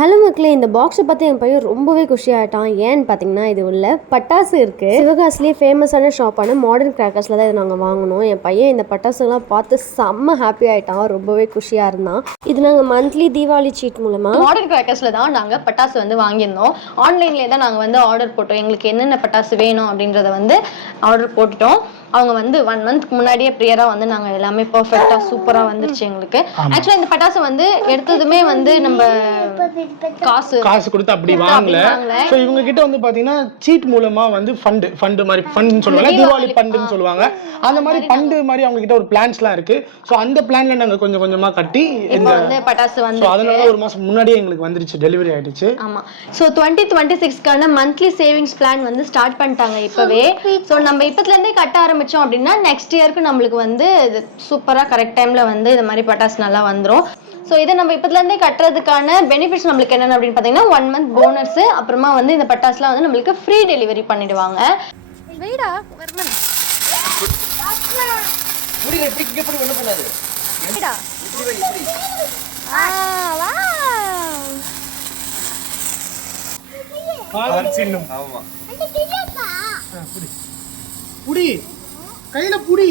Hello மக்களே, இந்த பாக்ஸை பார்த்து என் பையன் ரொம்பவே குஷியாகிட்டான். ஏன்னு பார்த்தீங்கன்னா, இது உள்ள பட்டாசு இருக்குது. சிவகாசிலேயே ஃபேமஸான ஷாப்பான மாடர்ன் கிராக்கர்ஸில் தான் இதை நாங்கள் வாங்கினோம். என் பையன் இந்த பட்டாசுலாம் பார்த்து செம்ம ஹாப்பி ஆகிட்டான், ரொம்பவே குஷியாக இருந்தான். இது நாங்கள் மந்த்லி தீபாவளி சீட் மூலமாக மாடர்ன் கிராக்கர்ஸில் தான் நாங்கள் பட்டாசு வந்து வாங்கியிருந்தோம். ஆன்லைன்லேயே தான் நாங்கள் வந்து ஆர்டர் போட்டோம். எங்களுக்கு என்னென்ன பட்டாசு வேணும் அப்படின்றத வந்து ஆர்டர் போட்டுட்டோம். அவங்க வந்து 1 மந்த்க்கு முன்னாடியே ப்ரியராக வந்து நாங்கள் எல்லாமே பர்ஃபெக்டாக சூப்பராக வந்துருச்சு எங்களுக்கு. ஆக்சுவலாக இந்த பட்டாசு வந்து எடுத்ததுமே வந்து நம்ம காசு கொடுத்து அப்படி வாங்கல. ஸோ இவங்க கிட்ட வந்து பார்த்தீங்கன்னா சீட் மூலமா வந்து ஃபண்டு மாதிரி ஃபண்டுன்னு சொல்லுவாங்க, தீபாவளி ஃபண்டுன்னு சொல்லுவாங்க. அந்த மாதிரி ஃபண்டு மாதிரி அவங்க கிட்ட ஒரு பிளான்ஸ்லாம் இருக்கு. ஸோ அந்த பிளான்ல நாங்கள் கொஞ்சம் கொஞ்சமாக கட்டி இப்போ வந்து பட்டாசு வந்து அதனால 1 மாசம் முன்னாடியே எங்களுக்கு வந்துருச்சு, டெலிவரி ஆயிடுச்சு. ஆமாம். ஸோ 2026க்கான மந்த்லி சேவிங்ஸ் பிளான் வந்து ஸ்டார்ட் பண்ணிட்டாங்க இப்போவே. ஸோ நம்ம இப்போத்துலேருந்தே கட்ட ஆரம்பித்தோம் அப்படின்னா நெக்ஸ்ட் இயருக்கு நம்மளுக்கு வந்து சூப்பராக கரெக்ட் டைமில் வந்து இது மாதிரி பட்டாசு நல்லா வந்துடும். ஸோ இதை நம்ம இப்போதுலேருந்தே கட்டுறதுக்கான பெனிஃபிட்ஸ் நம்மளுக்கு என்னென்ன அப்படின்னு பார்த்தீங்கன்னா 1 மந்த் போனஸ், அப்புறமா வந்து இந்த பட்டாசுலாம் வந்து நம்மளுக்கு ஃப்ரீ டெலிவரி பண்ணிடுவாங்க. புடி கையில புடி.